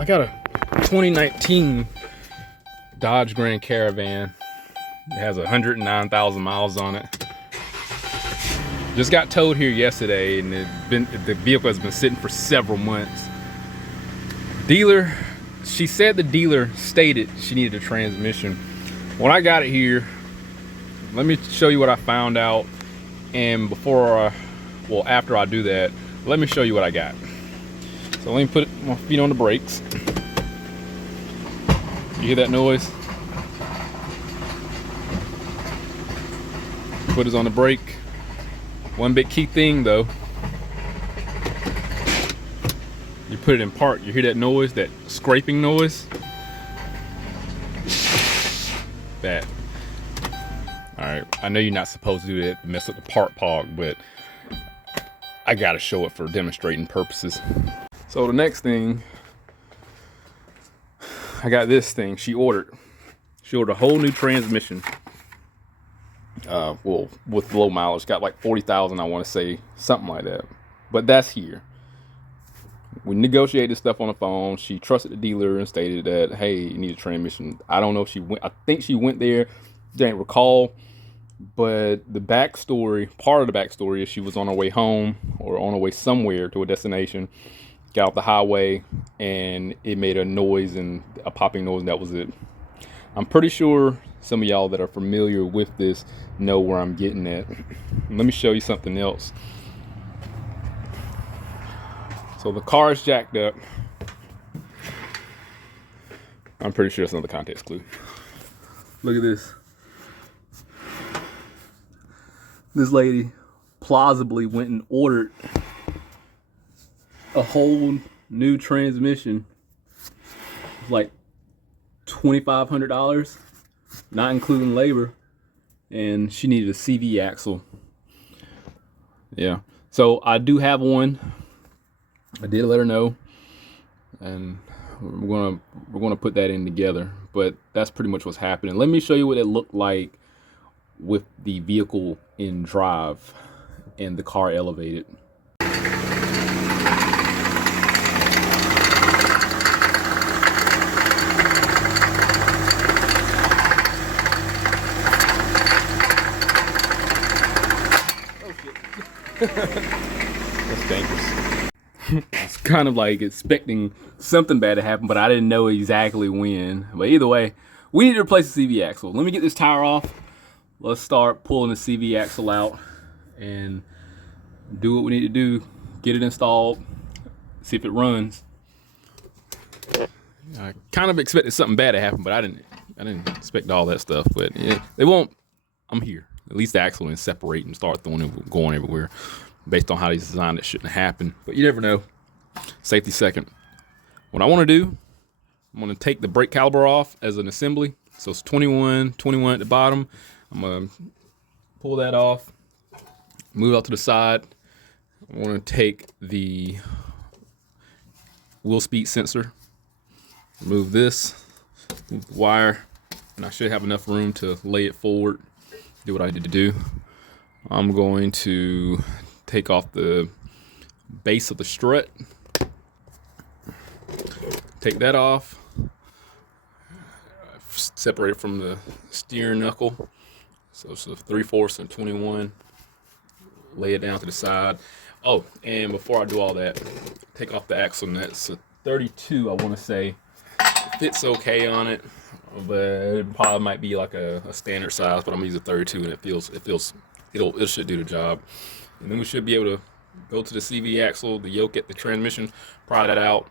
I got a 2019 Dodge Grand Caravan. It has 109,000 miles on it. Just got towed here yesterday, and the vehicle has been sitting for several months. She said the dealer stated she needed a transmission. When I got it here, let me show you what I found out, and after I do that, let me show you what I got. So let me put my feet on the brakes. You hear that noise? Foot is on the brake. One big key thing though, you put it in park, you hear that noise, that scraping noise? That. Alright, I know you're not supposed to do that to mess up the park pog, but I gotta show it for demonstrating purposes. So the next thing, I got this thing she ordered. She ordered a whole new transmission. Well, with low mileage, got like 40,000, I want to say, something like that. But that's here. We negotiated stuff on the phone. She trusted the dealer and stated that, hey, you need a transmission. I don't know if she went. I think she went there. Didn't recall. But the backstory, part of the backstory, is she was on her way home or on her way somewhere to a destination. Got off the highway and it made a noise, and a popping noise, and that was it. I'm pretty sure some of y'all that are familiar with this know where I'm getting at. Let me show you something else. So the car is jacked up. I'm pretty sure it's another context clue. Look at this. This lady plausibly went and ordered a whole new transmission. It's like $2,500, not including labor, and she needed a CV axle. Yeah, so I do have one. I did let her know, and we're gonna put that in together. But that's pretty much what's happening. Let me show you what it looked like with the vehicle in drive and the car elevated. That's dangerous. I was kind of like expecting something bad to happen, but I didn't know exactly when. But either way, we need to replace the CV axle. Let me get this tire off. Let's start pulling the CV axle out and do what we need to do. Get it installed, see if it runs. I kind of expected something bad to happen, but I didn't expect all that stuff. But yeah, they won't. I'm here. At least the axle didn't separate and start going everywhere. Based on how they designed it, shouldn't happen. But you never know. Safety second. What I want to do, I'm going to take the brake caliper off as an assembly. So it's 21 at the bottom. I'm going to pull that off, move out to the side. I want to take the wheel speed sensor, remove this, move the wire, and I should have enough room to lay it forward, do what I need to do. I'm going to take off the base of the strut, take that off, separate it from the steering knuckle. So it's a 3/4 and 21. Lay it down to the side. Oh, and before I do all that, take off the axle nut. It's a 32, I want to say. It fits okay on it, but it probably might be like a standard size. But I'm gonna use a 32, and it should do the job. And then we should be able to go to the CV axle, the yoke at the transmission, pry that out,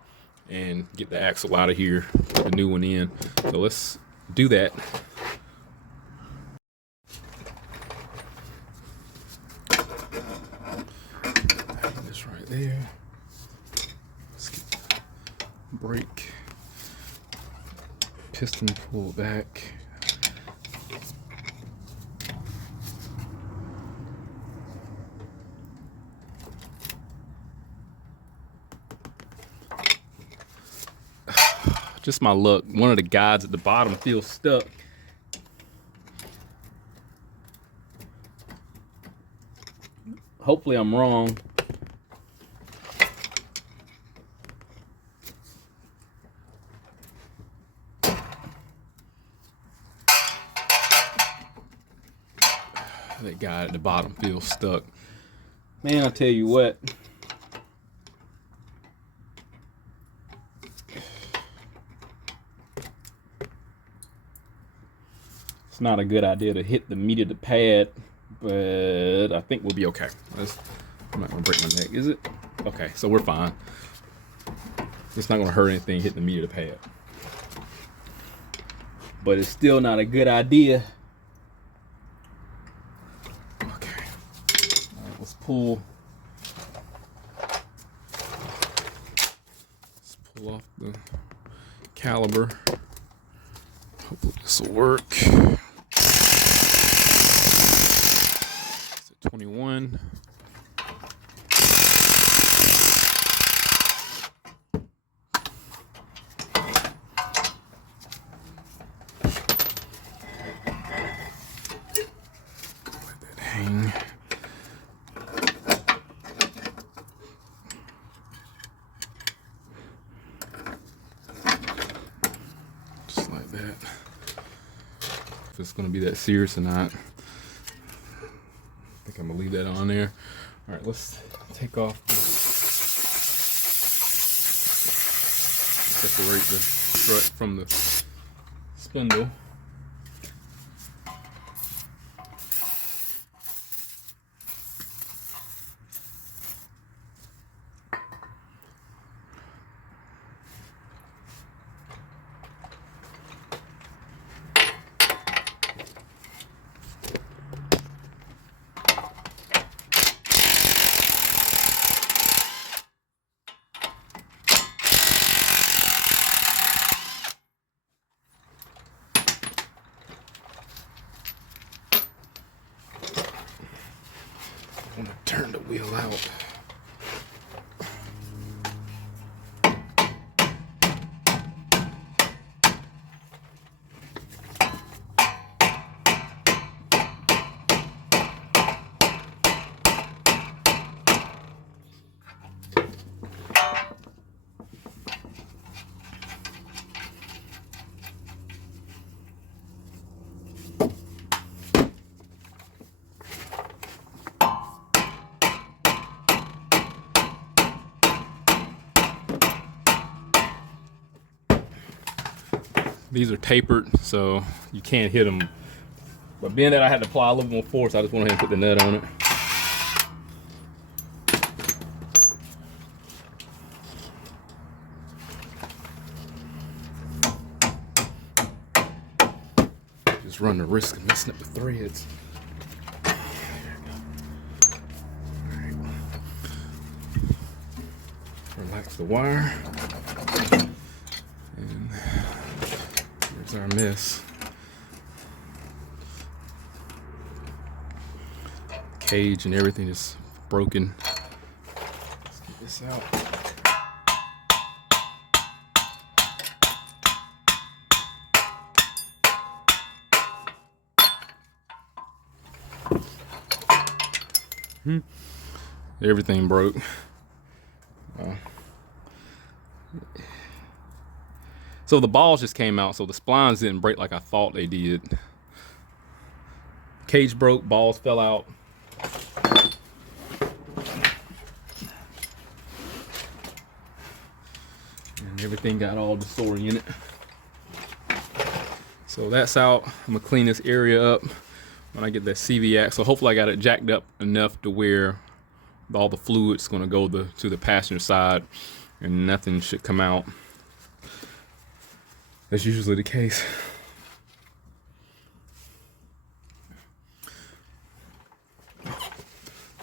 and get the axle out of here, put the new one in. So let's do that. This right there. Let's get the brake. Piston pull back. Just my luck. One of the guides at the bottom feels stuck. Hopefully I'm wrong. That guy at the bottom feels stuck. Man, I tell you what. It's not a good idea to hit the meat of the pad, but I think we'll be okay. I'm not gonna break my neck, is it? Okay, so we're fine. It's not gonna hurt anything, hit the meat of the pad. But it's still not a good idea. Okay, all right, let's pull off the caliber. Hopefully this will work. It's at 21. Let that hang. Just like that. If it's gonna be that serious or not. I think I'm gonna leave that on there. All right, let's take off separate the strut from the spindle. I'm gonna turn the wheel out. These are tapered, so you can't hit them. But being that I had to apply a little more force, I just went ahead and put the nut on it. Just run the risk of messing up the threads. Relax the wire. And here's our mess. Cage and everything is broken. Let's get this out. Everything broke. So the balls just came out, so the splines didn't break like I thought they did. Cage broke, balls fell out. And everything got all disoriented. So that's out. I'm gonna clean this area up when I get that CV axle. So hopefully I got it jacked up enough to where all the fluid's gonna go to the passenger side and nothing should come out. That's usually the case.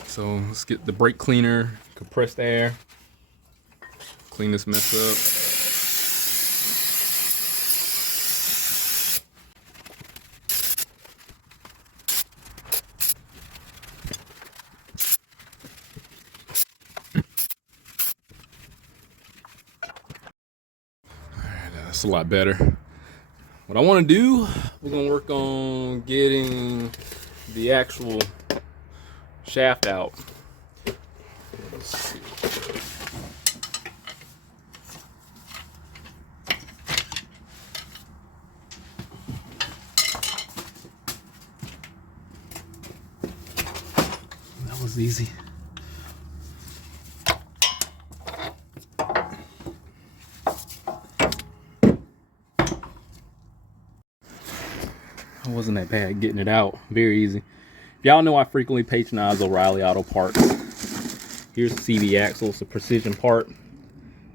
So let's get the brake cleaner, compressed air, clean this mess up. That's a lot better. What I want to do, we're gonna work on getting the actual shaft out. Let's see. was easy. It wasn't that bad getting it out. Very easy. Y'all know I frequently patronize O'Reilly Auto Parts. Here's the CV axle. It's a precision part.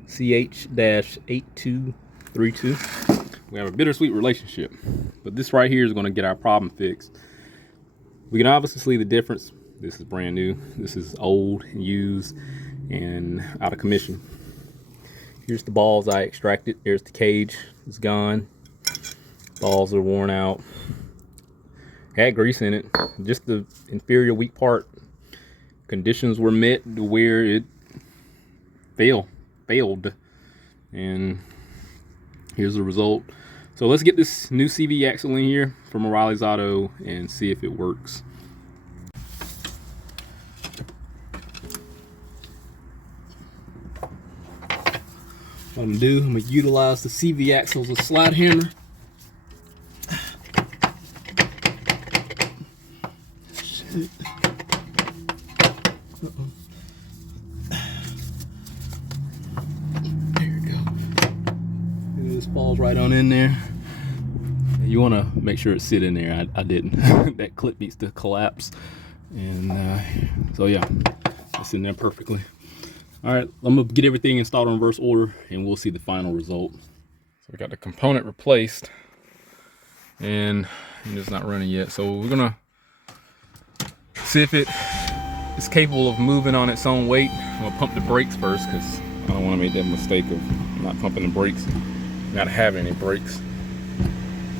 CH-8232. We have a bittersweet relationship, but this right here is going to get our problem fixed. We can obviously see the difference. This is brand new. This is old, used, and out of commission. Here's the balls I extracted. There's the cage. It's gone. Balls are worn out. Had grease in it. Just the inferior weak part. Conditions were met to where it failed. And here's the result. So let's get this new CV axle in here from O'Reilly's Auto and see if it works. What I'm gonna do, I'm gonna utilize the CV axle as a slide hammer. Shit. There we go. This falls right on in there. You want to make sure it sit in there. I didn't. That clip needs to collapse. And so yeah, it's in there perfectly. All right, I'm gonna get everything installed in reverse order and we'll see the final result. So we got the component replaced and it's not running yet. So we're gonna see if it is capable of moving on its own weight. I'm gonna pump the brakes first because I don't want to make that mistake of not pumping the brakes, not having any brakes.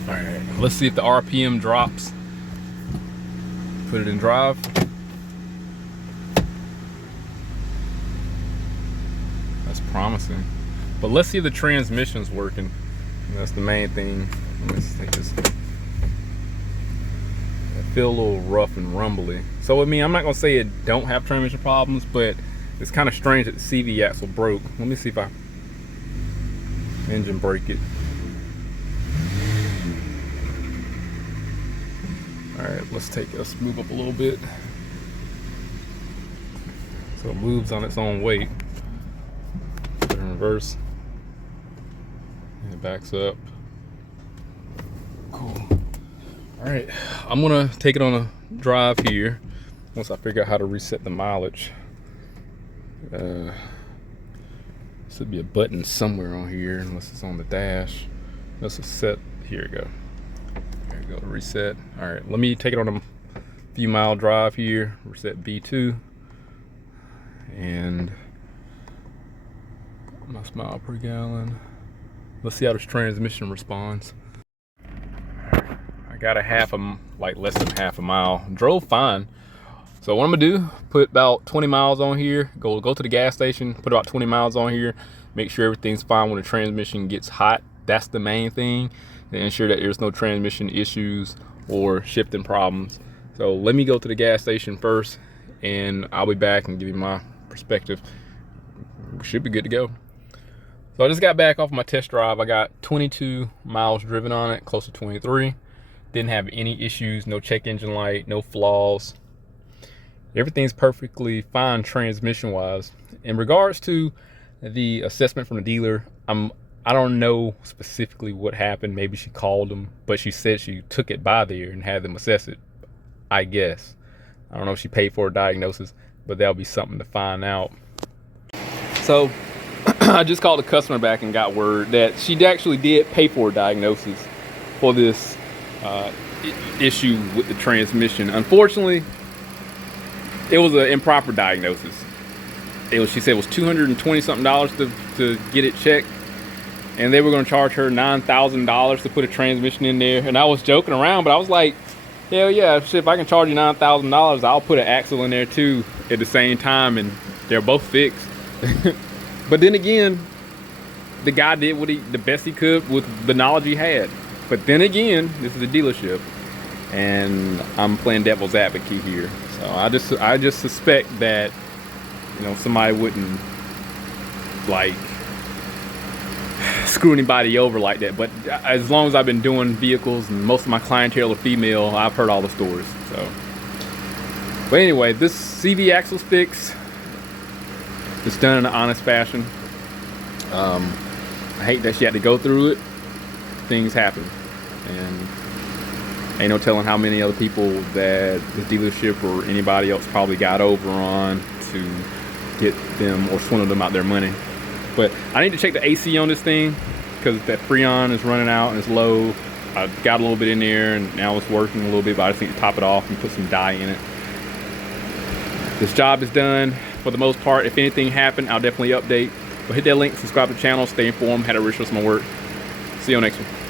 All right, let's see if the RPM drops. Put it in drive. That's promising. But let's see if the transmission's working. That's the main thing. Let's take this. I feel a little rough and rumbly. So I mean, I'm not gonna say it don't have transmission problems, but it's kind of strange that the CV axle broke. Let me see if I engine brake it. All right, let's move up a little bit. So it moves on its own weight. Put it in reverse. And it backs up. Cool. All right, I'm gonna take it on a drive here once I figure out how to reset the mileage. Should be a button somewhere on here unless it's on the dash. Let's set, here we go. There we go, reset. All right, let me take it on a few mile drive here, reset B2. And that's mile per gallon. Let's see how this transmission responds. I got less than half a mile. Drove fine. So what I'm gonna do, put about 20 miles on here, go to the gas station, put about 20 miles on here, make sure everything's fine when the transmission gets hot. That's the main thing, to ensure that there's no transmission issues or shifting problems. So let me go to the gas station first and I'll be back and give you my perspective. We should be good to go. So I just got back off my test drive. I got 22 miles driven on it, close to 23. Didn't have any issues, no check engine light, no flaws. Everything's perfectly fine transmission wise. In regards to the assessment from the dealer, I don't know specifically what happened. Maybe she called them, but she said she took it by there and had them assess it, I guess. I don't know if she paid for a diagnosis, but that'll be something to find out. So I just called the customer back and got word that she actually did pay for a diagnosis for this issue with the transmission. Unfortunately, it was an improper diagnosis. She said it was $220 something to get it checked, and they were going to charge her $9,000 to put a transmission in there. And I was joking around, but I was like, hell yeah, shit, if I can charge you $9,000, I'll put an axle in there too at the same time, and they're both fixed. But then again, the guy did the best he could with the knowledge he had. But then again, this is a dealership, and I'm playing devil's advocate here. So I just suspect that, you know, somebody wouldn't like screw anybody over like that. But as long as I've been doing vehicles and most of my clientele are female, I've heard all the stories. So But anyway, this CV axle's fixed. It's done in an honest fashion. I hate that she had to go through it. Things happen, and ain't no telling how many other people that the dealership or anybody else probably got over on to get them or swindle them out their money. But I need to check the AC on this thing because that Freon is running out and it's low. I got a little bit in there and now it's working a little bit, but I just need to top it off and put some dye in it. This job is done for the most part. If anything happened, I'll definitely update. But hit that link, subscribe to the channel, stay informed, how to research my work. See you on the next one.